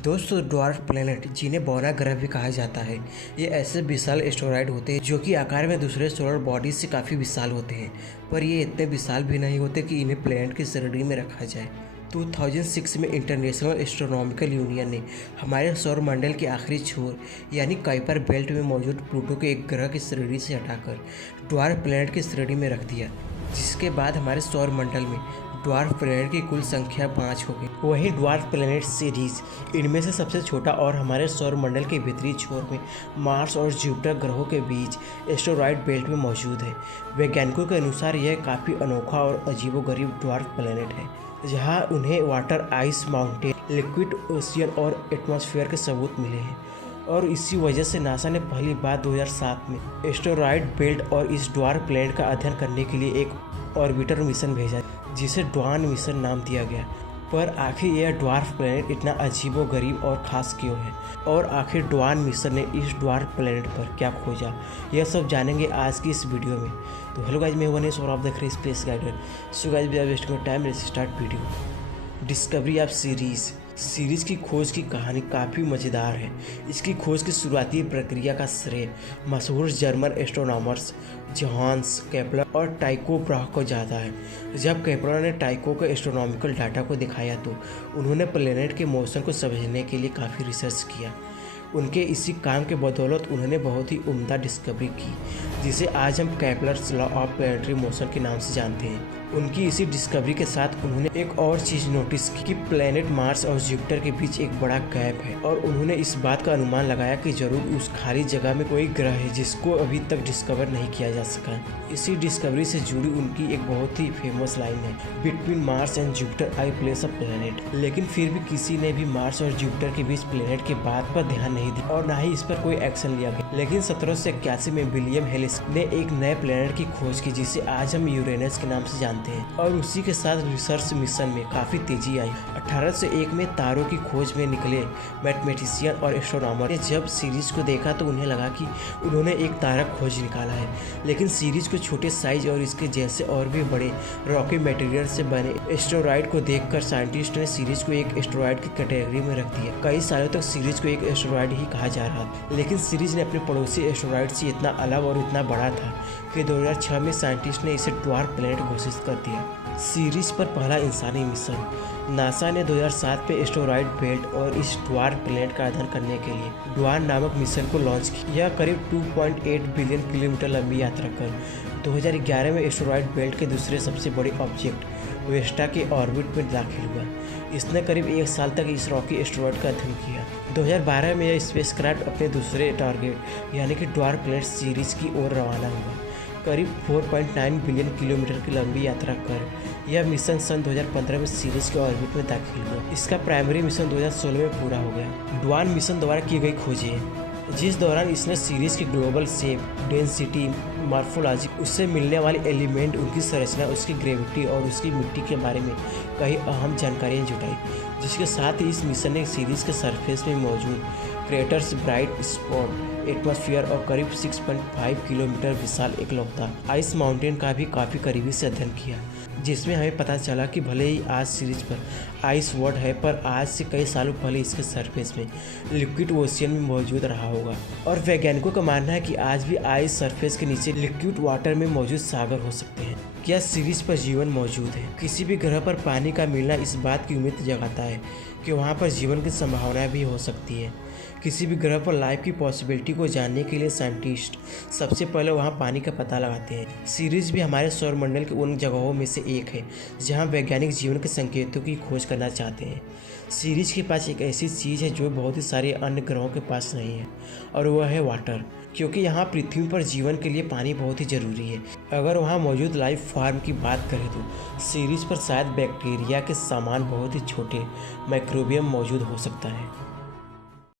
दोस्तों, dwarf planet जिन्हें बौना ग्रह भी कहा जाता है, ये ऐसे विशाल एस्टेरॉयड होते हैं जो कि आकार में दूसरे सोलर बॉडीज से काफ़ी विशाल होते हैं, पर ये इतने विशाल भी नहीं होते कि इन्हें प्लैनेट की श्रेणी में रखा जाए। 2006 में इंटरनेशनल एस्ट्रोनॉमिकल यूनियन ने हमारे सौर मंडल के आखिरी छोर यानी कुइपर बेल्ट में मौजूद प्लूटो को एक ग्रह की श्रेणी से हटाकर ड्वार्फ प्लैनेट की श्रेणी में रख दिया, जिसके बाद हमारे सौर मंडल में ड्वार्फ प्लैनेट की कुल संख्या 5 हो गई। वहीं ड्वार्फ प्लैनेट सीरीज इनमें से सबसे छोटा और हमारे सौर मंडल के भीतरी छोर में मार्स और जुपिटर ग्रहों के बीच एस्टेरॉयड बेल्ट में मौजूद है। वैज्ञानिकों के अनुसार यह काफ़ी अनोखा और अजीबोगरीब ड्वार्फ प्लैनेट है, जहां उन्हें water, ice mountain, liquid ocean और एटमॉस्फेयर के सबूत मिले हैं। और इसी वजह से नासा ने पहली बार 2007 में एस्टेरॉयड बेल्ट और इस ड्वार्फ प्लैनेट का अध्ययन करने के लिए एक ऑर्बिटर मिशन भेजा, जिसे ड्वान मिशन नाम दिया गया। पर आखिर यह ड्वार्फ प्लैनेट इतना अजीबोगरीब और ख़ास क्यों है, और आखिर ड्वान मिशन ने इस ड्वार्फ प्लैनेट पर क्या खोजा, यह सब जानेंगे आज की इस वीडियो में। तो हेलो गाइज, मैं वनीश और आप देख रहे हैं space guider. So guys, without wasting time, let's start video. Discovery of Ceres की खोज की कहानी काफ़ी मज़ेदार है। इसकी खोज की शुरुआती प्रक्रिया का श्रेय मशहूर जर्मन एस्ट्रोनॉमर्स जोहान्स केपलर और टाइको ब्राह को जाता है। जब केपलर ने टाइको को एस्ट्रोनॉमिकल डाटा को दिखाया तो उन्होंने प्लैनेट के मौसम को समझने के लिए काफ़ी रिसर्च किया। उनके इसी काम के बदौलत उन्होंने बहुत ही उम्दा डिस्कवरी की, जिसे आज हम Kepler's law of planetary motion के नाम से जानते हैं। उनकी इसी डिस्कवरी के साथ उन्होंने एक और चीज़ नोटिस की कि प्लैनेट मार्स और जुपिटर के बीच एक बड़ा गैप है, और उन्होंने इस बात का अनुमान लगाया कि जरूर उस खाली जगह में कोई ग्रह है जिसको अभी तक डिस्कवर नहीं किया जा सका। इसी डिस्कवरी से जुड़ी उनकी एक बहुत ही फेमस लाइन है, between Mars and Jupiter I place a planet. लेकिन फिर भी किसी ने भी मार्स और जुपिटर के बीच प्लैनेट की बात पर ध्यान नहीं दिया और ना ही इस पर कोई एक्शन लिया गया। लेकिन 1781 में विलियम हेलिस ने एक नए प्लैनेट की खोज की, जिसे आज हम यूरेनस के नाम से जानते हैं, और उसी के साथ रिसर्च मिशन में काफ़ी तेजी आई। 1801 में तारों की खोज में निकले मैथमेटिशियन और एस्ट्रोनॉमर ने जब सीरीज को देखा तो उन्हें लगा कि उन्होंने एक तारा खोज निकाला है। लेकिन सीरीज को छोटे साइज और इसके जैसे और भी बड़े रॉकी मटेरियल से बने एस्टेरॉयड को देखकर साइंटिस्ट ने सीरीज को एक एस्टेरॉयड की कैटेगरी में रख दिया। कई सालों तक सीरीज को एक एस्टेरॉयड ही कहा जा रहा था, लेकिन सीरीज ने अपने पड़ोसी एस्टेरॉयड से इतना अलग और इतना बड़ा था कि 2006 में साइंटिस्ट ने इसे ड्वार्फ प्लैनेट घोषित कर दिया। सीरीज पर पहला इंसानी मिशन नासा ने 2007 में एस्टेरॉयड बेल्ट और इस ड्वार्फ प्लैनेट का अध्ययन करने के लिए ड्वान नामक मिशन को लॉन्च किया। यह करीब 2.8 बिलियन किलोमीटर लंबी यात्रा कर 2011 में एस्टेरॉयड बेल्ट के दूसरे सबसे बड़े ऑब्जेक्ट वेस्टा के ऑर्बिट में दाखिल हुआ। इसने करीब 1 साल तक इस रॉकी एस्टेरॉयड का अध्ययन किया। 2012 में यह स्पेसक्राफ्ट अपने दूसरे टारगेट यानी कि ड्वार्फ प्लैनेट सीरीज की ओर रवाना हुआ। करीब 4.9 बिलियन किलोमीटर की लंबी यात्रा कर यह मिशन सन 2015 में सीरीज के ऑर्बिट में दाखिल हुआ। इसका प्राइमरी मिशन 2016 में पूरा हो गया। ड्वान मिशन द्वारा की गई खोजें, जिस दौरान इसने सीरीज की ग्लोबल शेप, डेंसिटी, मॉर्फोलॉजी, उससे मिलने वाले एलिमेंट, उनकी संरचना, उसकी ग्रेविटी और उसकी मिट्टी के बारे में कई अहम जानकारियाँ जुटाई। जिसके साथ ही इस मिशन ने सीरीज के सरफेस में मौजूद क्रेटर्स, ब्राइट स्पॉट, एटमॉस्फेयर और करीब 6.5 किलोमीटर विशाल एकलौता आइस माउंटेन का भी काफ़ी करीबी से अध्ययन किया, जिसमें हमें पता चला कि भले ही आज सीरीज पर आइस वर्ल्ड है, पर आज से कई सालों पहले इसके सरफेस में लिक्विड ओशियन में मौजूद रहा होगा। और वैज्ञानिकों का मानना है कि आज भी आइस सरफेस के नीचे लिक्विड वाटर में मौजूद सागर हो सकते हैं। क्या सीरीज पर जीवन मौजूद है? किसी भी ग्रह पर पानी का मिलना इस बात की उम्मीद जगाता है कि वहाँ पर जीवन की संभावनाएं भी हो सकती है। किसी भी ग्रह पर लाइफ की पॉसिबिलिटी को जानने के लिए साइंटिस्ट सबसे पहले वहाँ पानी का पता लगाते हैं। सीरीज भी हमारे सौरमंडल के उन जगहों में से एक है जहाँ वैज्ञानिक जीवन के संकेतों की खोज करना चाहते हैं। सीरीज के पास एक ऐसी चीज़ है जो बहुत ही सारे अन्य ग्रहों के पास नहीं है, और वह है वाटर। क्योंकि यहाँ पृथ्वी पर जीवन के लिए पानी बहुत ही ज़रूरी है। अगर वहाँ मौजूद लाइफ फॉर्म की बात करें तो सीरीज पर शायद बैक्टीरिया के समान बहुत ही छोटे माइक्रोबियम मौजूद हो सकता है।